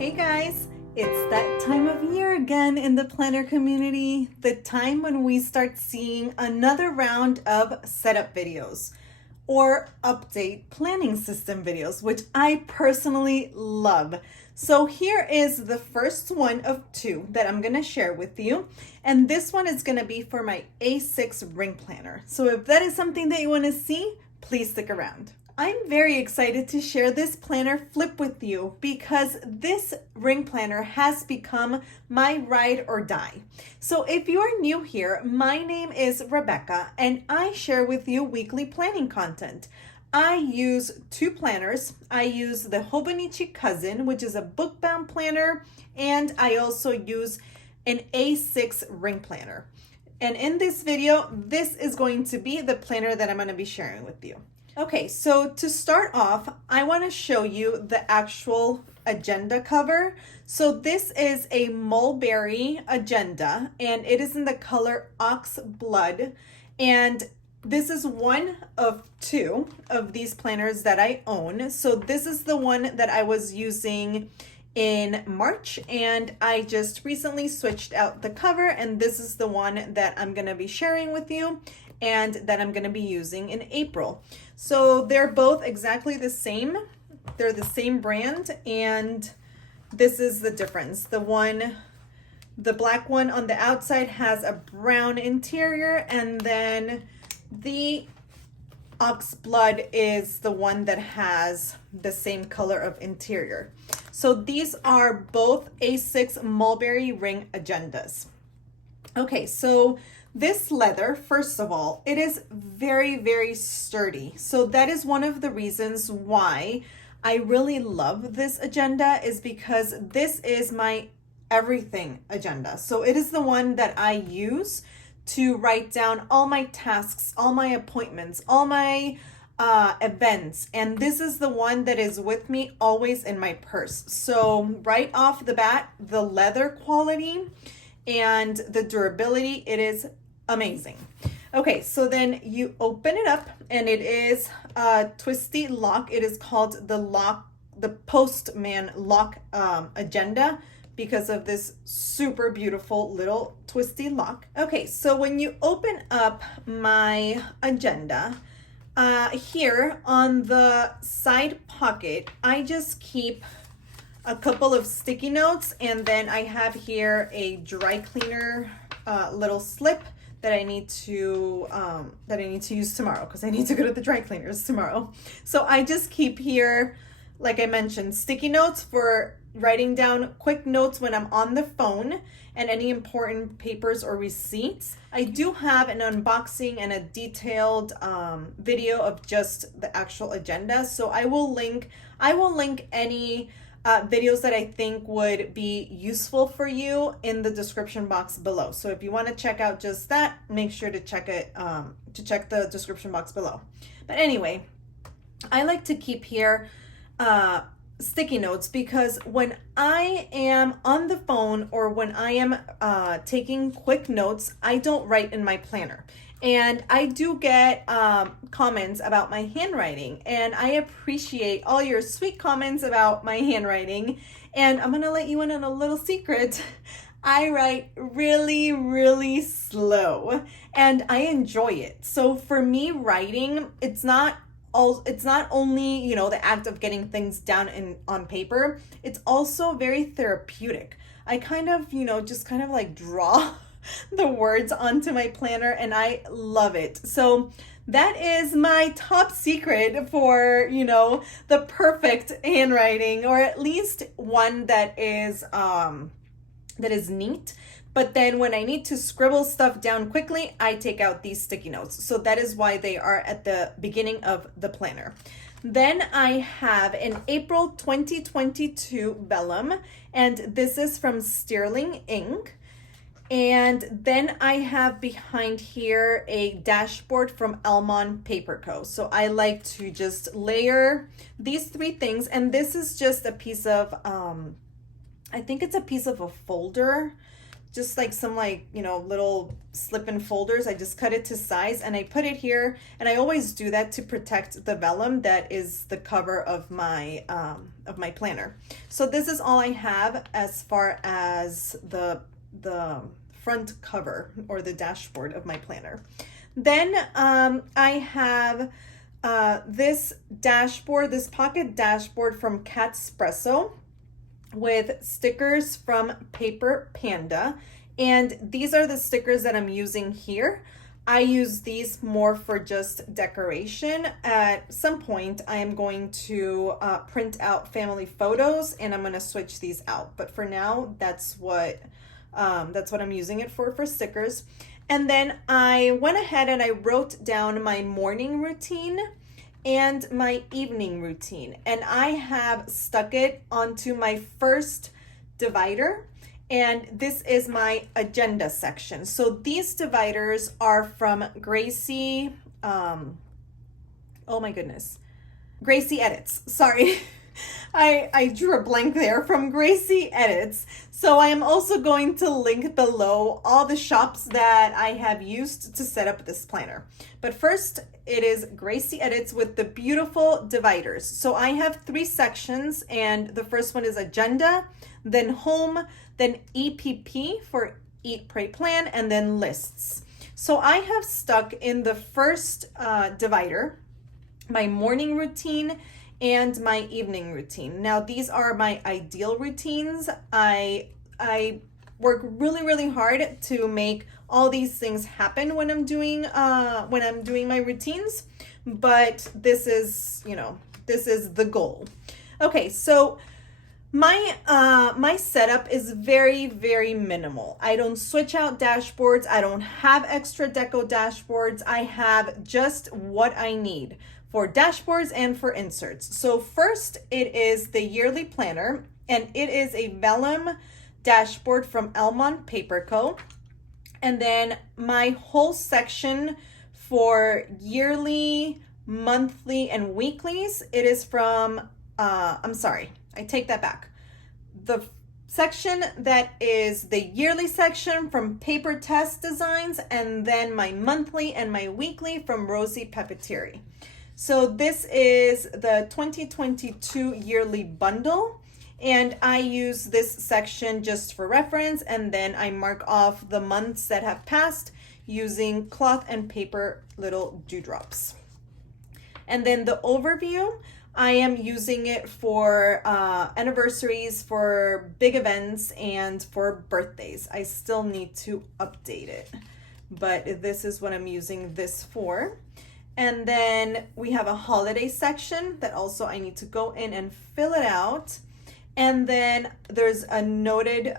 Hey guys, it's that time of year again in the planner community, the time when we start seeing another round of setup videos or update planning system videos, which I personally love. So here is the first one of two that I'm gonna share with you. And this one is gonna be for my A6 ring planner. So if that is something that you wanna see, please stick around. I'm very excited to share this planner flip with you because this ring planner has become my ride or die. So if you are new here, my name is Rebecca and I share with you weekly planning content. I use two planners. I use the Hobonichi Cousin, which is a book-bound planner, and I also use an A6 ring planner. And in this video, this is going to be the planner that I'm going to be sharing with you. Okay, so to start off, I want to show you the actual agenda cover. So this is a Mulberry agenda, and it is in the color Ox Blood. And this is one of two of these planners that I own. So this is the one that I was using in March, and I just recently switched out the cover, and this is the one that I'm going to be sharing with you and that I'm going to be using in April. So they're both exactly the same. They're the same brand, and this is the difference. The black one on the outside has a brown interior, and then the Ox Blood is the one that has the same color of interior. So these are both A6 Mulberry ring agendas. Okay, so this leather, first of all, it is very, very sturdy. So that is one of the reasons why I really love this agenda, is because this is my everything agenda. So it is the one that I use to write down all my tasks, all my appointments, all my events. And this is the one that is with me always in my purse. So right off the bat, the leather quality and the durability, it is amazing. Okay, so then you open it up and it is a twisty lock. It is called the Postman lock agenda because of this super beautiful little twisty lock. Okay, so when you open up my agenda, here on the side pocket, I just keep a couple of sticky notes, and then I have here a dry cleaner little slip that I need to use tomorrow because I need to go to the dry cleaners tomorrow. So I just keep here, like I mentioned, sticky notes for writing down quick notes when I'm on the phone and any important papers or receipts. I do have an unboxing and a detailed video of just the actual agenda. So I will link any videos that I think would be useful for you in the description box below. So if you want to check out just that, make sure to check the description box below. But anyway, I like to keep here sticky notes because when I am on the phone or when I am taking quick notes, I don't write in my planner. And I do get comments about my handwriting, and I appreciate all your sweet comments about my handwriting. And I'm gonna let you in on a little secret. I write really, really slow, and I enjoy it. So for me, writing, it's not only, the act of getting things down on paper, it's also very therapeutic. I kind of, just kind of like draw the words onto my planner, and I love it. So that is my top secret for, the perfect handwriting, or at least one that is neat. But then when I need to scribble stuff down quickly, I take out these sticky notes. So that is why they are at the beginning of the planner. Then I have an April 2022 Vellum, and this is from Sterling Ink. And then I have behind here a dashboard from Elmon Paper Co. So I like to just layer these three things. And this is just a piece of, I think it's a piece of a folder just like some little slip-in folders. I just cut it to size and I put it here, and I always do that to protect the vellum that is the cover of my planner. So this is all I have as far as the front cover or the dashboard of my planner. Then I have this dashboard, this pocket dashboard from Catspresso with stickers from Paper Panda. And these are the stickers that I'm using here. I use these more for just decoration. At some point, I am going to print out family photos, and I'm going to switch these out. But for now, that's what I'm using it for stickers. And then I went ahead and I wrote down my morning routine and my evening routine, and I have stuck it onto my first divider, and this is my agenda section. So these dividers are from Gracie, oh my goodness, Gracie Edits, sorry. I drew a blank there, from Gracie Edits. So I am also going to link below all the shops that I have used to set up this planner. But first, it is Gracie Edits with the beautiful dividers. So I have 3 sections, and the first one is agenda, then home, then EPP for Eat, Pray, Plan, and then lists. So I have stuck in the first divider my morning routine and my evening routine. Now these are my ideal routines. I work really hard to make all these things happen when I'm doing my routines, but this is the goal. Okay, so my setup is very minimal. I don't switch out dashboards. I don't have extra deco dashboards. I have just what I need for dashboards and for inserts. So first, it is the yearly planner, and it is a vellum dashboard from Elmont Paper Co. And then my whole section for yearly, monthly, and weeklies, it is from, I'm sorry, I take that back. The section that is the yearly section from Papertess Designs, and then my monthly and my weekly from Rosie Papeterie. So this is the 2022 yearly bundle, and I use this section just for reference, and then I mark off the months that have passed using cloth and paper little dewdrops. And then the overview, I am using it for anniversaries, for big events, and for birthdays. I still need to update it, but this is what I'm using this for. And then we have a holiday section that also I need to go in and fill it out. And then there's a noted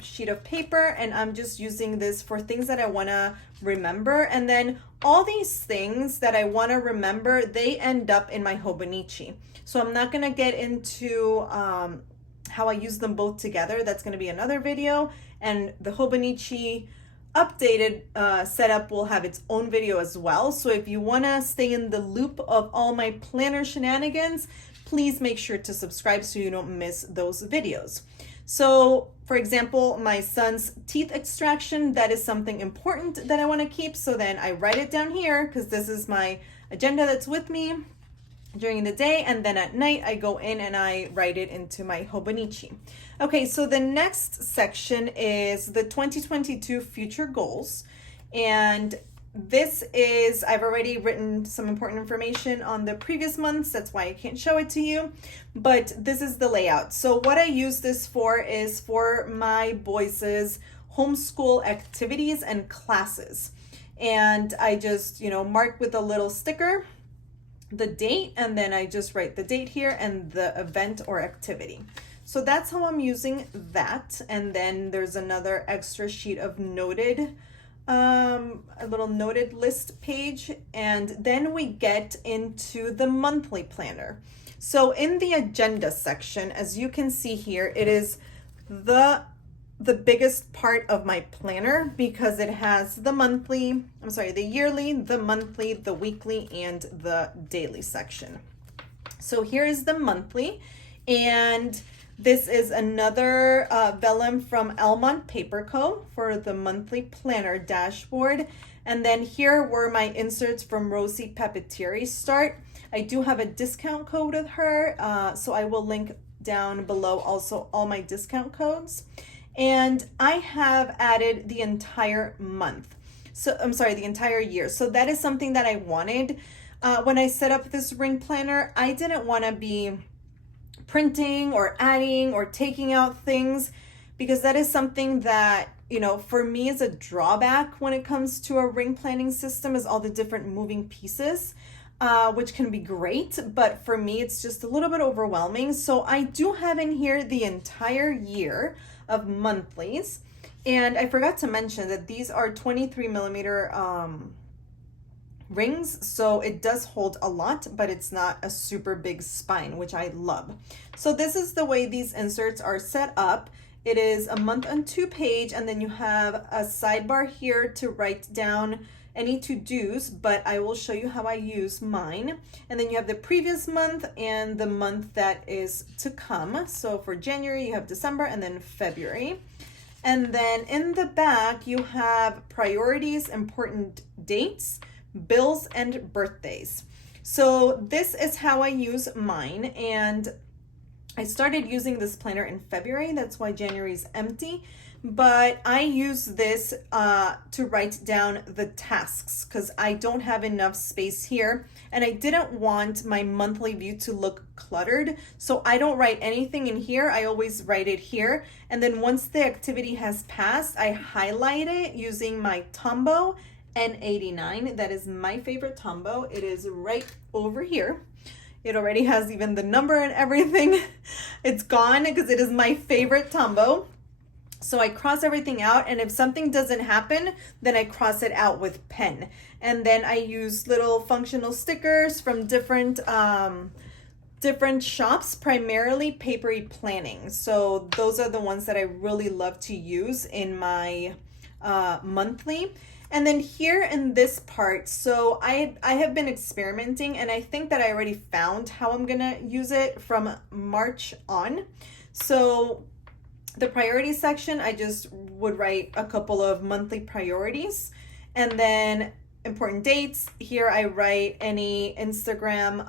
sheet of paper, and I'm just using this for things that I want to remember. And then all these things that I want to remember, they end up in my Hobonichi. So I'm not going to get into how I use them both together. That's going to be another video. And the Hobonichi updated setup will have its own video as well. So if you want to stay in the loop of all my planner shenanigans, please make sure to subscribe so you don't miss those videos. So for example, my son's teeth extraction, that is something important that I want to keep. So then I write it down here because this is my agenda that's with me during the day, and then at night I go in and I write it into my Hobonichi. Okay, so the next section is the 2022 future goals, and this is, I've already written some important information on the previous months, that's why I can't show it to you, but this is the layout. So what I use this for is for my boys' homeschool activities and classes, and I just mark with a little sticker the date, and then I just write the date here and the event or activity. So that's how I'm using that. And then there's another extra sheet of noted, a little noted list page. And then we get into the monthly planner. So in the agenda section, as you can see here, it is the biggest part of my planner because it has the yearly, the monthly, the weekly, and the daily section. So here is the monthly, and This is another Vellum from Elmont Paper Co. for the monthly planner dashboard. And then here were my inserts from Rosie Papeteri's start. I do have a discount code with her, so I will link down below also all my discount codes. And I have added the entire month. So I'm sorry, the entire year. So that is something that I wanted. When I set up this ring planner, I didn't want to be printing or adding or taking out things, because that is something that, you know, for me is a drawback when it comes to a ring planning system, is all the different moving pieces, which can be great, but for me it's just a little bit overwhelming. So I do have in here the entire year of monthlies. And I forgot to mention that these are 23 millimeter rings, so it does hold a lot, but it's not a super big spine, which I love. So this is the way these inserts are set up. It is a month on 2 page, and then you have a sidebar here to write down any to-dos, but I will show you how I use mine. And then you have the previous month and the month that is to come. So for January you have December and then February. And then in the back you have priorities, important dates, bills, and birthdays. So this is how I use mine, and I started using this planner in February. That's why January is empty, but I use this to write down the tasks because I don't have enough space here, and I didn't want my monthly view to look cluttered, so I don't write anything in here. I always write it here, and then once the activity has passed, I highlight it using my Tombow N89. That is my favorite Tombow. It is right over here. It already has even the number and everything. It's gone because it is my favorite Tombow. So I cross everything out, and if something doesn't happen, then I cross it out with pen. And then I use little functional stickers from different shops, primarily Papery Planning. So those are the ones that I really love to use in my monthly. And then here in this part, so I have been experimenting, and I think that I already found how I'm gonna use it from March on. So the priority section, I just would write a couple of monthly priorities, and then important dates. Here I write any Instagram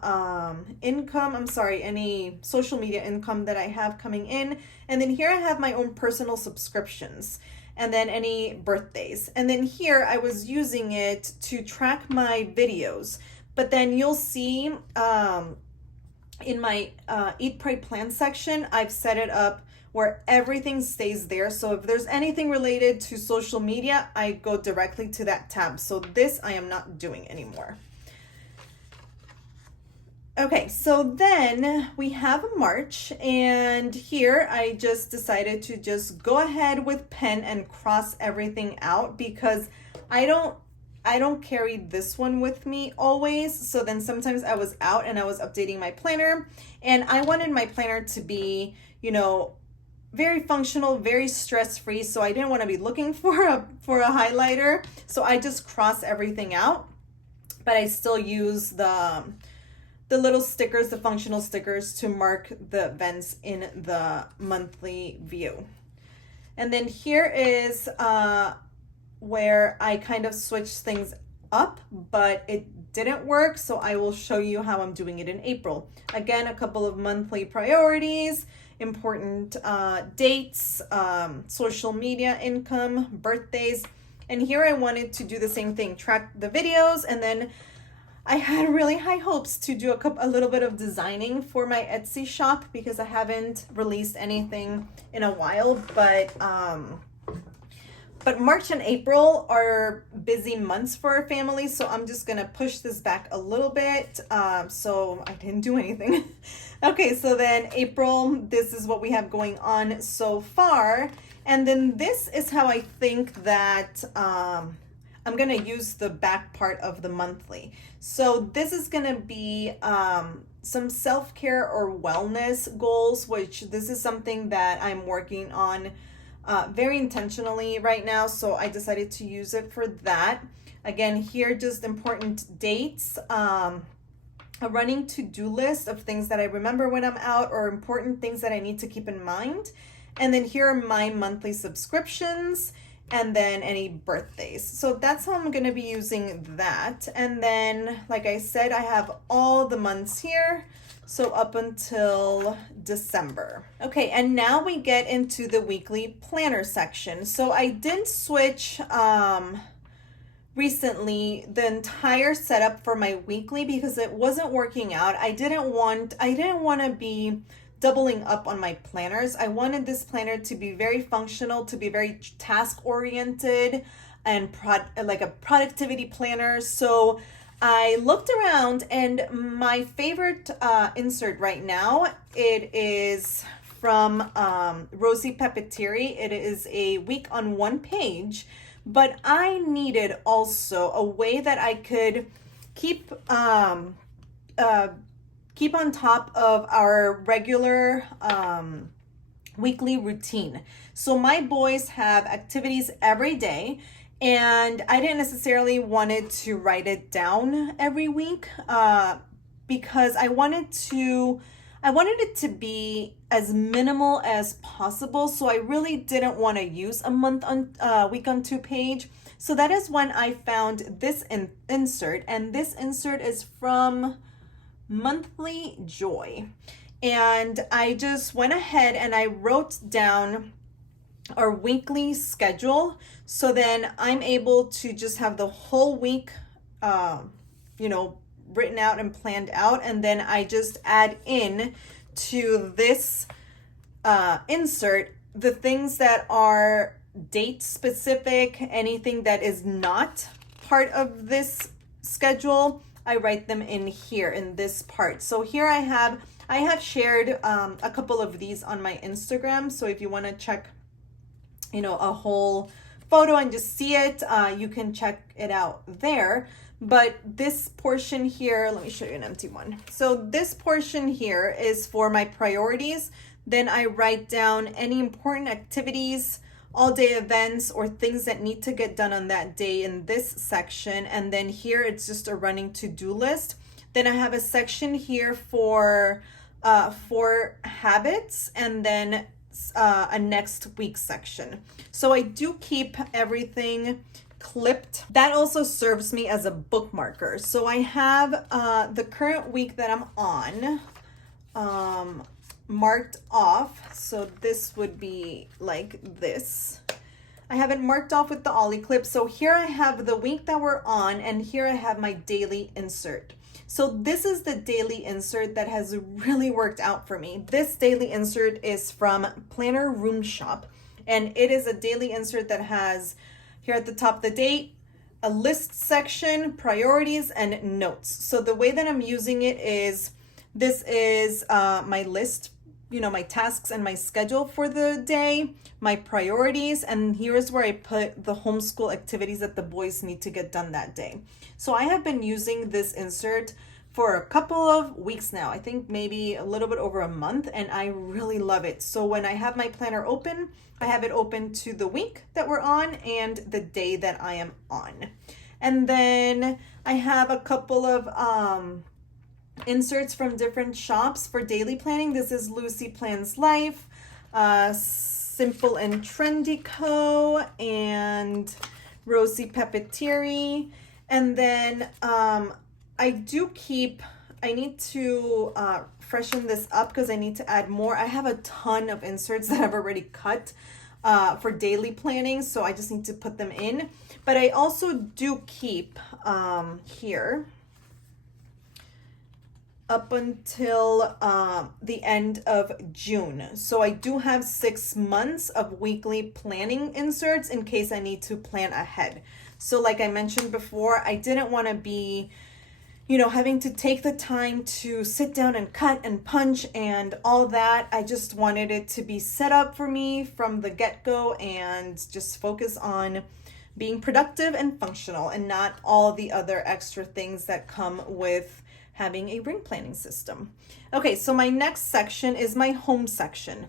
any social media income that I have coming in. And then here I have my own personal subscriptions, and then any birthdays. And then here I was using it to track my videos. But then you'll see in my Eat, Pray, Plan section, I've set it up where everything stays there. So if there's anything related to social media, I go directly to that tab. So this I am not doing anymore. Okay, so then we have March, and here I just decided to just go ahead with pen and cross everything out, because I don't carry this one with me always. So then sometimes I was out and I was updating my planner, and I wanted my planner to be, you know, very functional, very stress-free. So I didn't want to be looking for a highlighter. So I just cross everything out, but I still use the little stickers, the functional stickers, to mark the events in the monthly view. And then here is where I kind of switched things up, but it didn't work. So I will show you how I'm doing it in April. Again, a couple of monthly priorities, important dates, social media income, birthdays. And here I wanted to do the same thing, track the videos, and then I had really high hopes to do a little bit of designing for my Etsy shop, because I haven't released anything in a while, but March and April are busy months for our family, so I'm just gonna push this back a little bit. So I didn't do anything. Okay, so then April, this is what we have going on so far. And then this is how I think that I'm gonna use the back part of the monthly. So this is gonna be some self-care or wellness goals, which this is something that I'm working on very intentionally right now. So I decided to use it for that. Again, here, just important dates, a running to-do list of things that I remember when I'm out or important things that I need to keep in mind. And then here are my monthly subscriptions and then any birthdays. So that's how I'm going to be using that. And then, like I said, I have all the months here. So up until December. Okay, and now we get into the weekly planner section. So I did switch recently the entire setup for my weekly because it wasn't working out. I didn't want to be doubling up on my planners. I wanted this planner to be very functional, to be very task oriented and like a productivity planner. So I looked around, and my favorite insert right now, it is from Rosie Papeterie. It is a week on one page, but I needed also a way that I could keep on top of our regular weekly routine. So my boys have activities every day, and I didn't necessarily wanted to write it down every week because I wanted it to be as minimal as possible. So I really didn't want to use a week on two page. So that is when I found this insert, and this insert is from Monthly Joy. And I just went ahead and I wrote down our weekly schedule, so then I'm able to just have the whole week written out and planned out, and then I just add in to this insert the things that are date specific. Anything that is not part of this schedule, I write them in here in this part. So here I have shared a couple of these on my Instagram. So if you want to check, a whole photo and just see it, you can check it out there. But this portion here, let me show you an empty one. So this portion here is for my priorities. Then I write down any important activities, all day events, or things that need to get done on that day in this section. And then here it's just a running to-do list. Then I have a section here for habits, and then a next week section. So I do keep everything clipped. That also serves me as a bookmarker. So I have the current week that I'm on marked off. So this would be like this. I have it marked off with the Ollie clip. So here I have the week that we're on, and here I have my daily insert. So this is the daily insert that has really worked out for me. This daily insert is from Planner Room Shop, and it is a daily insert that has here at the top the date, a list section, priorities, and notes. So the way that I'm using it is, this is my list, my tasks and my schedule for the day, my priorities, and here's where I put the homeschool activities that the boys need to get done that day. So I have been using this insert for a couple of weeks now, I think maybe a little bit over a month, and I really love it. So when I have my planner open, I have it open to the week that we're on and the day that I am on. And then I have a couple of inserts from different shops for daily planning. This is Lucy Plans Life, Simple and Trendy Co., and Rosie Papeterie. And then I need to freshen this up because I need to add more. I have a ton of inserts that I've already cut for daily planning, so I just need to put them in. But I also do keep here up until the end of June. So I do have 6 months of weekly planning inserts in case I need to plan ahead. So like I mentioned before, I didn't want to be, having to take the time to sit down and cut and punch and all that. I just wanted it to be set up for me from the get-go and just focus on being productive and functional and not all the other extra things that come with having a ring planning system. Okay, so my next section is my home section.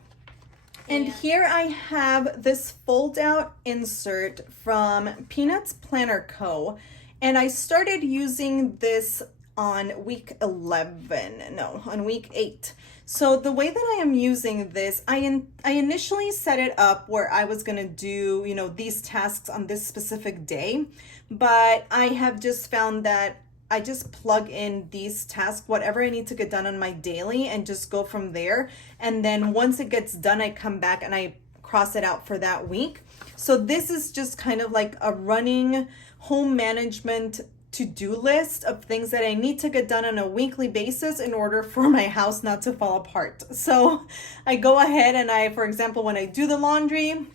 And here I have this fold out insert from Peanuts Planner Co. And I started using this on week 11, no, on week 8. So the way that I am using this, I initially set it up where I was going to do, these tasks on this specific day, but I have just found that I just plug in these tasks, whatever I need to get done on my daily, and just go from there. And then once it gets done, I come back and I cross it out for that week. So this is just kind of like a running home management to-do list of things that I need to get done on a weekly basis in order for my house not to fall apart. So I go ahead and for example, when I do the laundry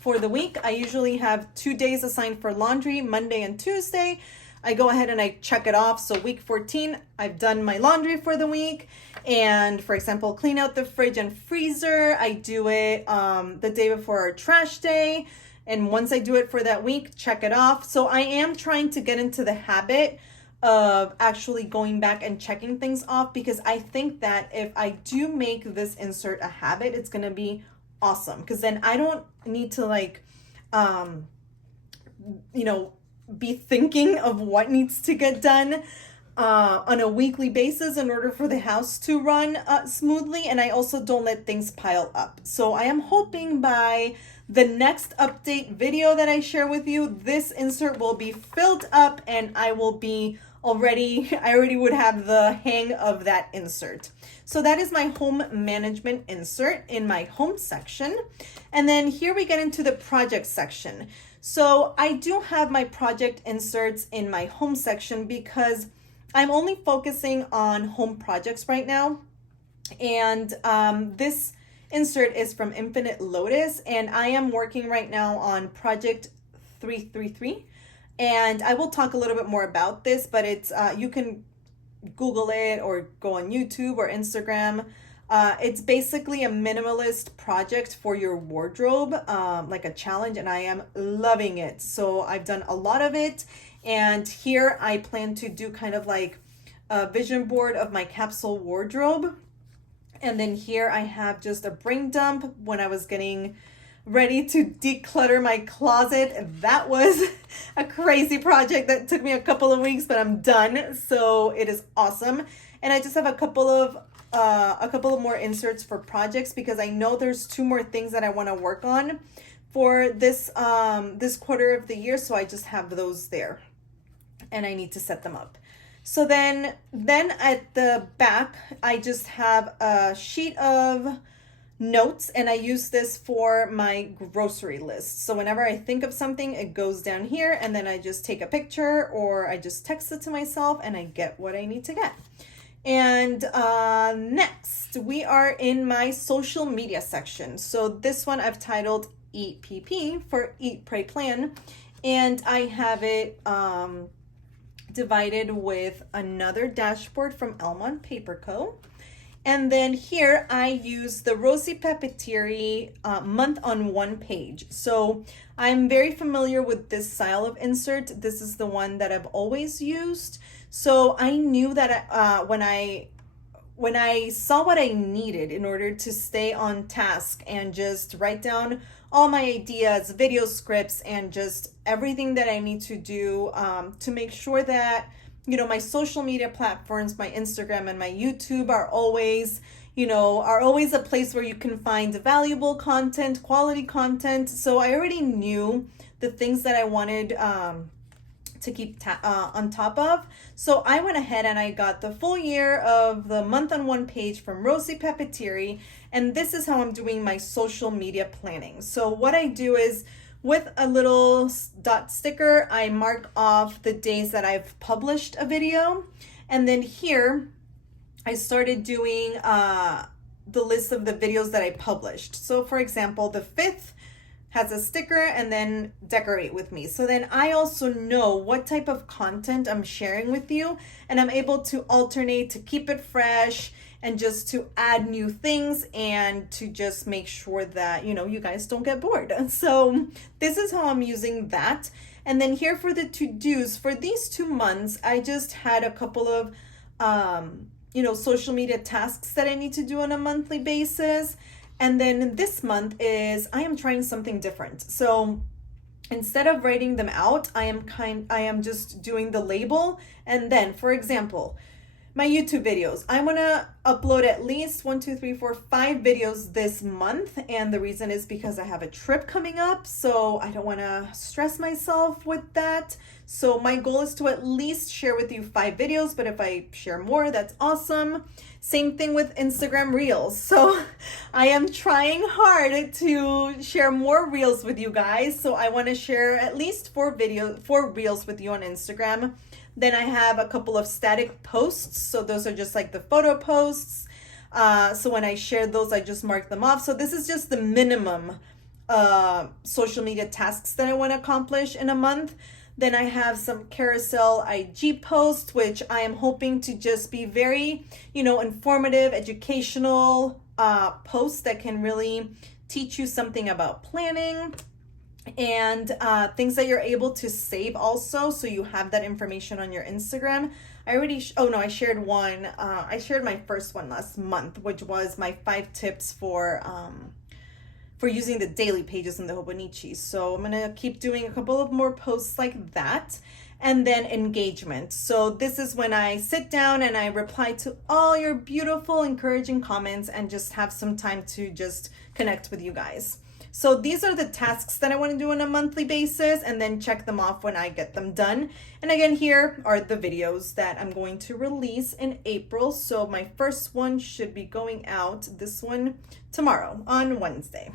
for the week, I usually have 2 days assigned for laundry, Monday and Tuesday. I go ahead and I check it off. So week 14, I've done my laundry for the week. And for example, clean out the fridge and freezer. I do it the day before our trash day. And once I do it for that week, check it off. So I am trying to get into the habit of actually going back and checking things off, because I think that if I do make this insert a habit, it's going to be awesome. Because then I don't need to be thinking of what needs to get done on a weekly basis in order for the house to run smoothly. And I also don't let things pile up. So I am hoping by the next update video that I share with you, this insert will be filled up and I already would have the hang of that insert. So that is my home management insert in my home section. And then here we get into the project section. So I do have my project inserts in my home section because I'm only focusing on home projects right now. And this insert is from Infinite Lotus, and I am working right now on project 333. And I will talk a little bit more about this, but it's you can Google it or go on YouTube or Instagram. It's basically a minimalist project for your wardrobe, like a challenge, and I am loving it. So I've done a lot of it, and here I plan to do kind of like a vision board of my capsule wardrobe. And then here I have just a brain dump when I was getting ready to declutter my closet. That was a crazy project that took me a couple of weeks, but I'm done. So it is awesome. And I just have a couple of more inserts for projects because I know there's 2 more things that I want to work on for this quarter of the year. So I just have those there and I need to set them up. So then at the back, I just have a sheet of notes, and I use this for my grocery list. So whenever I think of something, it goes down here, and then I just take a picture or I just text it to myself and I get what I need to get. And next, we are in my social media section. So this one I've titled EPP for Eat, Pray, Plan, and I have it divided with another dashboard from Elmon Paper Co. And then here I use the Rosie Papeterie month on one page. So I'm very familiar with this style of insert. This is the one that I've always used. So I knew that when I saw what I needed in order to stay on task and just write down all my ideas, video scripts, and just everything that I need to do to make sure that, you know, my social media platforms, my Instagram and my YouTube are always a place where you can find valuable content, quality content. So I already knew the things that I wanted to keep on top of. So I went ahead and I got the full year of the month on one page from Rosie Papeterie, and this is how I'm doing my social media planning. So what I do is, with a little dot sticker, I mark off the days that I've published a video, and then here I started doing the list of the videos that I published. So for example, the 5th has a sticker and then decorate with me. So then I also know what type of content I'm sharing with you, and I'm able to alternate to keep it fresh and just to add new things and to just make sure that, you know, you guys don't get bored. So this is how I'm using that. And then here for the to-dos for these 2 months, I just had a couple of, social media tasks that I need to do on a monthly basis. And then this month is, I am trying something different. So instead of writing them out, I am just doing the label. And then, for example, my YouTube videos, I want to upload at least 5 videos this month. And the reason is because I have a trip coming up, so I don't want to stress myself with that. So my goal is to at least share with you 5 videos, but if I share more, that's awesome. Same thing with Instagram Reels. So I am trying hard to share more Reels with you guys. So I want to share at least 4 Reels with you on Instagram. Then I have a couple of static posts. So those are just like the photo posts. So when I share those, I just mark them off. So this is just the minimum social media tasks that I want to accomplish in a month. Then I have some carousel IG posts, which I am hoping to just be very, informative, educational posts that can really teach you something about planning and things that you're able to save also, so you have that information on your Instagram. I shared one. I shared my first one last month, which was my 5 tips for using the daily pages in the Hobonichi. So I'm gonna keep doing a couple of more posts like that. And then engagement. So this is when I sit down and I reply to all your beautiful, encouraging comments and just have some time to just connect with you guys. So these are the tasks that I want to do on a monthly basis, and then check them off when I get them done. And again, here are the videos that I'm going to release in April. So my first one should be going out, this one, tomorrow on Wednesday.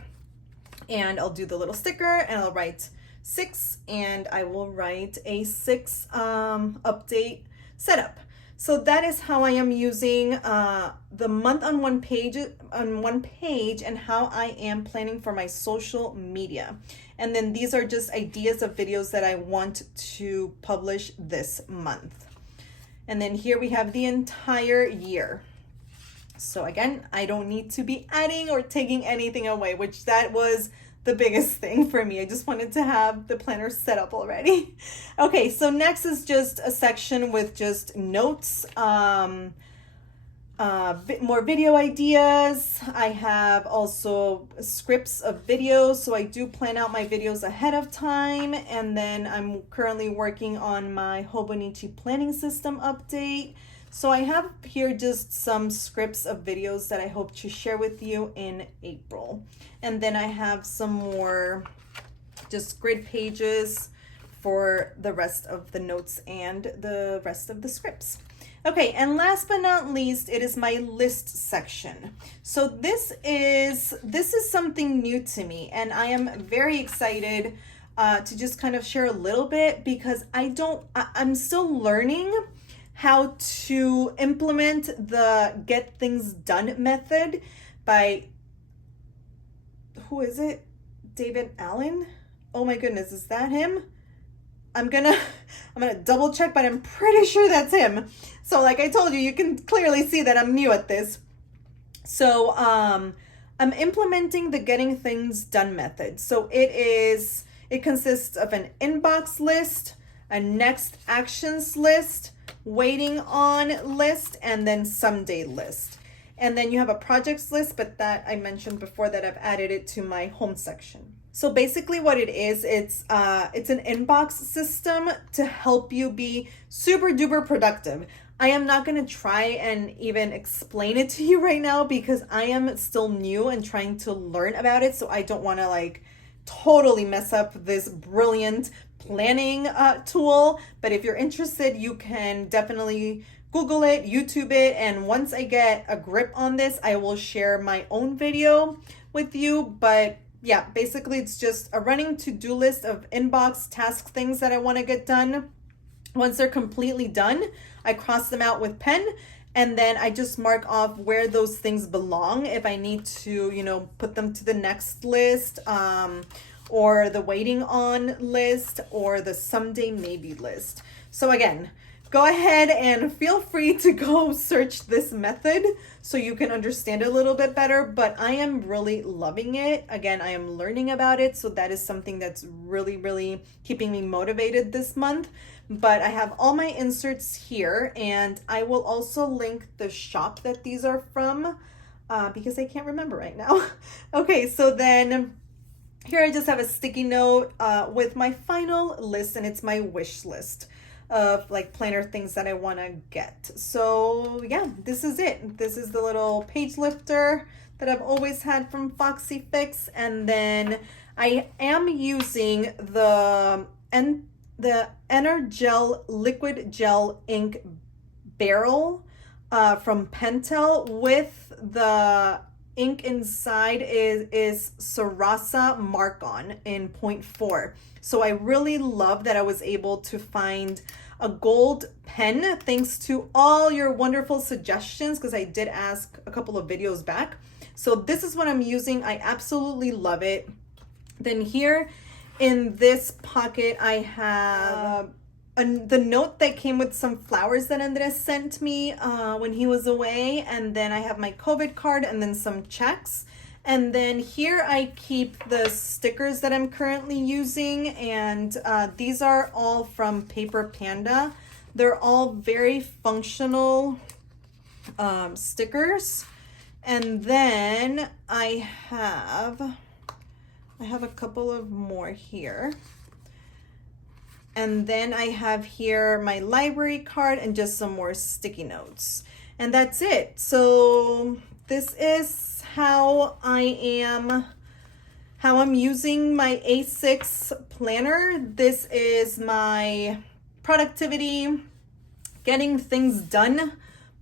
And I'll do the little sticker and I'll write 6, and I will write a 6 update setup. So that is how I am using the month on one page and how I am planning for my social media. And then these are just ideas of videos that I want to publish this month. And then here we have the entire year. So again, I don't need to be adding or taking anything away, which that was the biggest thing for me. I just wanted to have the planner set up already. Okay, so next is just a section with just notes, more video ideas. I have also scripts of videos, so I do plan out my videos ahead of time. And then I'm currently working on my Hobonichi planning system update. So I have here just some scripts of videos that I hope to share with you in April. And then I have some more just grid pages for the rest of the notes and the rest of the scripts. Okay, and last but not least, it is my list section. So this is something new to me, and I am very excited to just kind of share a little bit, because I'm still learning how to implement the get things done method by, who is it? David Allen? Oh my goodness, is that him? I'm gonna double check, but I'm pretty sure that's him. So like I told you, you can clearly see that I'm new at this. So I'm implementing the getting things done method. So it consists of an inbox list, a next actions list, waiting on list, and then someday list. And then you have a projects list, but that I mentioned before that I've added it to my home section. So basically what it is, it's an inbox system to help you be super duper productive. I am not going to try and even explain it to you right now, because I am still new and trying to learn about it. So I don't want to like totally mess up this brilliant planning tool. But if you're interested, you can definitely Google it, YouTube it, and once I get a grip on this, I will share my own video with you. But yeah, basically it's just a running to-do list of inbox task things that I want to get done. Once they're completely done, I cross them out with pen, and then I just mark off where those things belong if I need to, put them to the next list, or the waiting on list, or the someday maybe list. So again, go ahead and feel free to go search this method so you can understand it a little bit better, but I am really loving it. Again, I am learning about it, so that is something that's really, really keeping me motivated this month. But I have all my inserts here, and I will also link the shop that these are from, because I can't remember right now. Okay, so then Here I just have a sticky note with my final list, and it's my wish list of like planner things that I want to get. So yeah, this is it. This is the little page lifter that I've always had from Foxy Fix, and then I am using the Energel liquid gel ink barrel from Pentel. With the ink inside is Sarasa Mark-On in 0.4. So I really love that I was able to find a gold pen thanks to all your wonderful suggestions, because I did ask a couple of videos back. So this is what I'm using. I absolutely love it. Then here in this pocket I have the note that came with some flowers that Andres sent me when he was away, and then I have my COVID card and then some checks. And then here I keep the stickers that I'm currently using, and these are all from Paper Panda. They're all very functional stickers. And then I have a couple of more here. And then I have here my library card and just some more sticky notes. And that's it. So this is how I'm using my A6 planner. This is my productivity, getting things done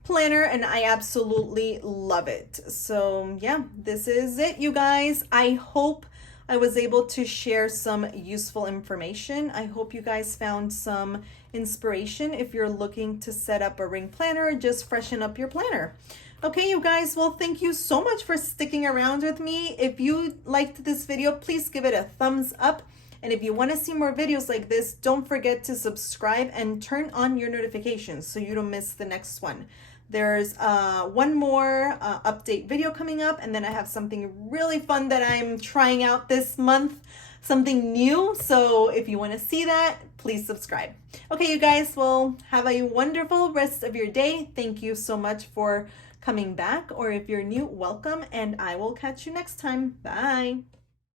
planner, and I absolutely love it. So yeah, this is it, you guys. I hope I was able to share some useful information. I hope you guys found some inspiration if you're looking to set up a ring planner or just freshen up your planner. Okay, you guys, well, thank you so much for sticking around with me. If you liked this video, please give it a thumbs up. And if you want to see more videos like this, don't forget to subscribe and turn on your notifications so you don't miss the next one. There's one more update video coming up, and then I have something really fun that I'm trying out this month, something new. So if you want to see that, please subscribe. Okay, you guys, well, have a wonderful rest of your day. Thank you so much for coming back, or if you're new, welcome, and I will catch you next time. Bye.